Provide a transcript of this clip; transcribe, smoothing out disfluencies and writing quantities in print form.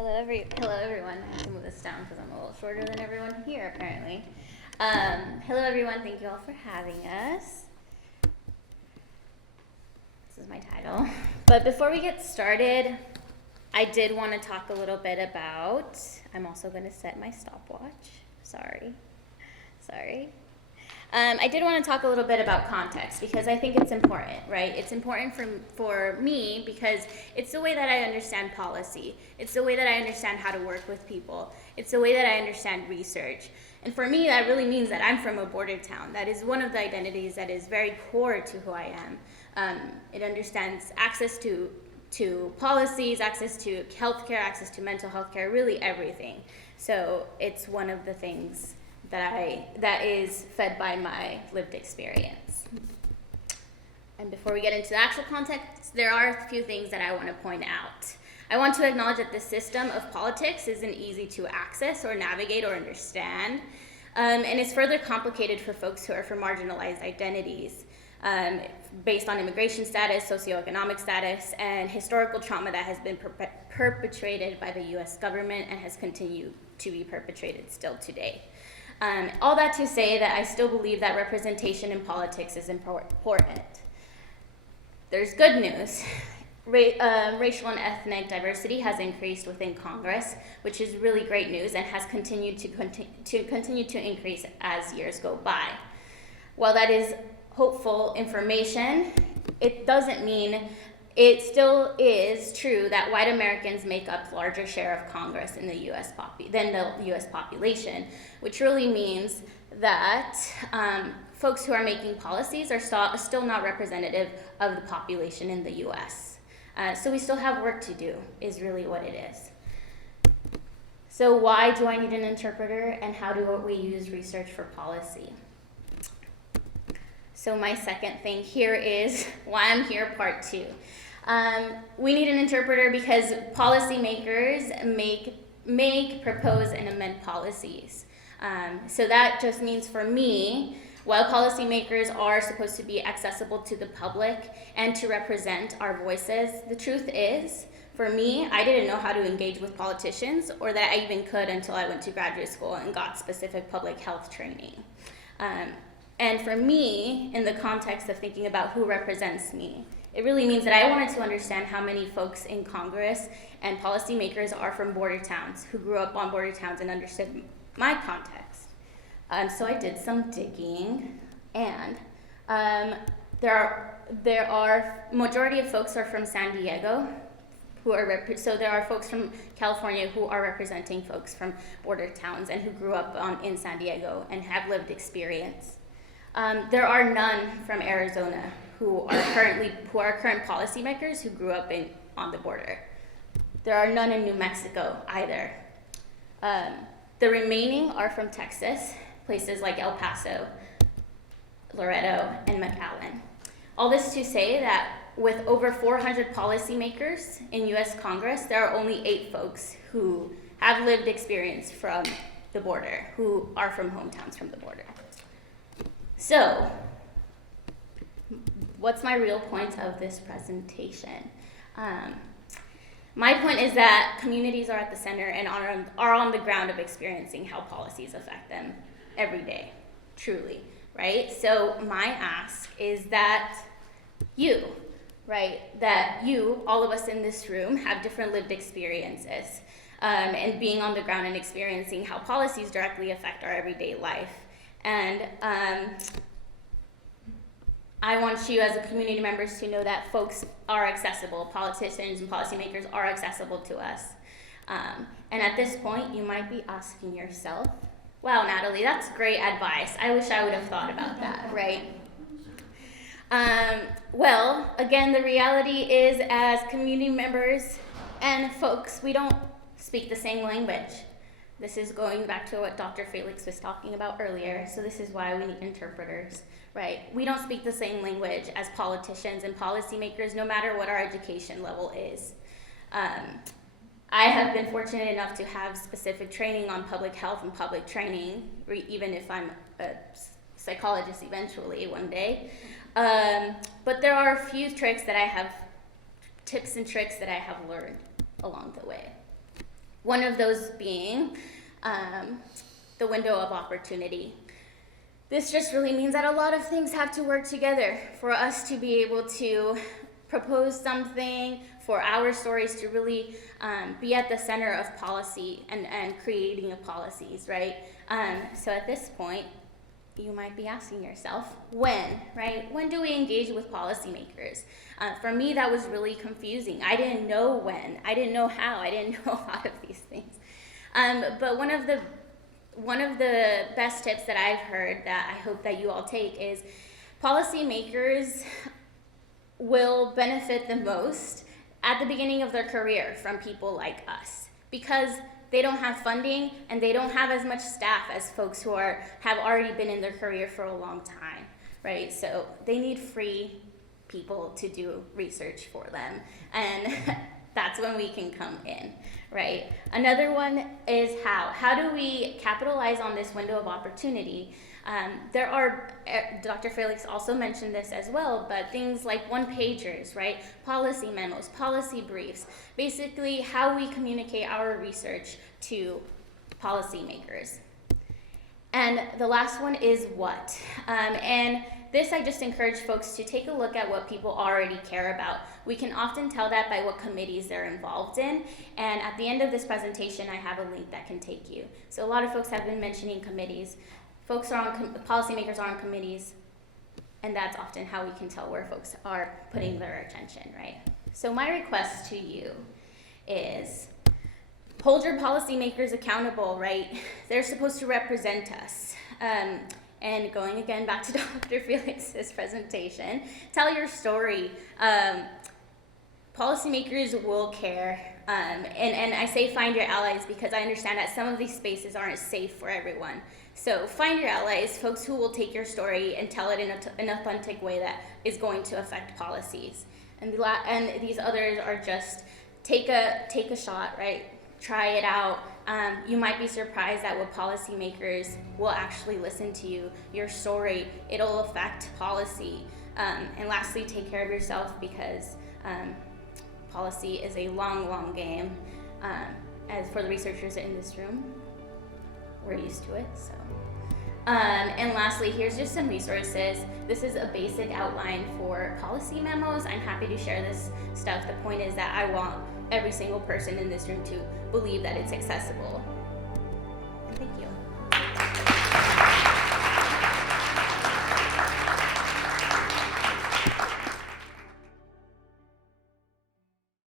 Hello everyone. I have to move this down because I'm a little shorter than everyone here apparently. Hello everyone. Thank you all for having us. This is my title. But before we get started, I did want to talk a little bit about. I'm also going to set my stopwatch. Sorry. I did want to talk a little bit about context because I think it's important, right? It's important for me because it's the way that I understand policy. It's the way that I understand how to work with people. It's the way that I understand research. And for me, that really means that I'm from a border town. That is one of the identities that is very core to who I am. It understands access to policies, access to healthcare, access to mental health care, really everything. So it's one of the things that is fed by my lived experience. And before we get into the actual context, there are a few things that I want to point out. I want to acknowledge that the system of politics isn't easy to access or navigate or understand, and it's further complicated for folks who are from marginalized identities, based on immigration status, socioeconomic status, and historical trauma that has been perpetrated by the US government and has continued to be perpetrated still today. All that to say that I still believe that representation in politics is important. There's good news. Racial and ethnic diversity has increased within Congress, which is really great news and has continued to continue to increase as years go by. While that is hopeful information, it doesn't mean it still is true that white Americans make up a larger share of Congress in the than the U.S. population, which really means that folks who are making policies are still not representative of the population in the U.S. So we still have work to do, is really what it is. So why do I need an interpreter, and how do we use research for policy? So my second thing here is why I'm here, part 2. We need an interpreter because policymakers make, propose, and amend policies. So that just means for me, while policymakers are supposed to be accessible to the public and to represent our voices, the truth is, for me, I didn't know how to engage with politicians, or that I even could until I went to graduate school and got specific public health training. And for me, in the context of thinking about who represents me, it really means that I wanted to understand how many folks in Congress and policymakers are from border towns, who grew up on border towns and understood my context. So I did some digging, and there are majority of folks are from San Diego, so there are folks from California who are representing folks from border towns and who grew up in San Diego and have lived experience. There are none from Arizona who are current policymakers who grew up on the border. There are none in New Mexico either. The remaining are from Texas, places like El Paso, Laredo, and McAllen. All this to say that with over 400 policymakers in US Congress, there are only 8 folks who have lived experience from the border, who are from hometowns from the border. So, what's my real point of this presentation? My point is that communities are at the center and are on the ground of experiencing how policies affect them every day, truly, right? So my ask is that all of us in this room, have different lived experiences, and being on the ground and experiencing how policies directly affect our everyday life. And I want you as a community members to know that folks are accessible, politicians and policymakers are accessible to us. And at this point, you might be asking yourself, wow, Natalie, that's great advice. I wish I would have thought about that, right? Well, again, the reality is as community members and folks, we don't speak the same language. This is going back to what Dr. Felix was talking about earlier, so this is why we need interpreters, right? We don't speak the same language as politicians and policymakers, no matter what our education level is. I have been fortunate enough to have specific training on public health and public training, even if I'm a psychologist eventually one day. But there are a few tips and tricks that I have learned along the way. One of those being the window of opportunity. This just really means that a lot of things have to work together for us to be able to propose something, for our stories to really be at the center of policy and creating of policies, right? So at this point, you might be asking yourself, when, right? When do we engage with policymakers? For me, that was really confusing. I didn't know when, I didn't know how, I didn't know a lot of these things. But one of the best tips that I've heard that I hope that you all take is policymakers will benefit the most at the beginning of their career from people like us, because they don't have funding and they don't have as much staff as folks who have already been in their career for a long time, right? So they need free people to do research for them, and that's when we can come in, right? Another one is how do we capitalize on this window of opportunity? There are, Dr. Felix also mentioned this as well, but things like one-pagers, right? Policy memos, policy briefs, basically how we communicate our research to policymakers. And the last one is what? And this, I just encourage folks to take a look at what people already care about. We can often tell that by what committees they're involved in. And at the end of this presentation, I have a link that can take you. So a lot of folks have been mentioning committees. Folks are on, policymakers are on committees, and that's often how we can tell where folks are putting their attention, right? So my request to you is hold your policymakers accountable, right? They're supposed to represent us. And going again back to Dr. Felix's presentation, tell your story. Policymakers will care. And I say find your allies because I understand that some of these spaces aren't safe for everyone. So find your allies, folks who will take your story and tell it in an authentic way that is going to affect policies. And these others are just take a shot, right? Try it out. You might be surprised at what policymakers will actually listen to you, your story. It'll affect policy. And lastly, take care of yourself because policy is a long, long game. As for the researchers in this room, we're used to it, so. And lastly, here's just some resources. This is a basic outline for policy memos. I'm happy to share this stuff. The point is that I want every single person in this room to believe that it's accessible. Thank you.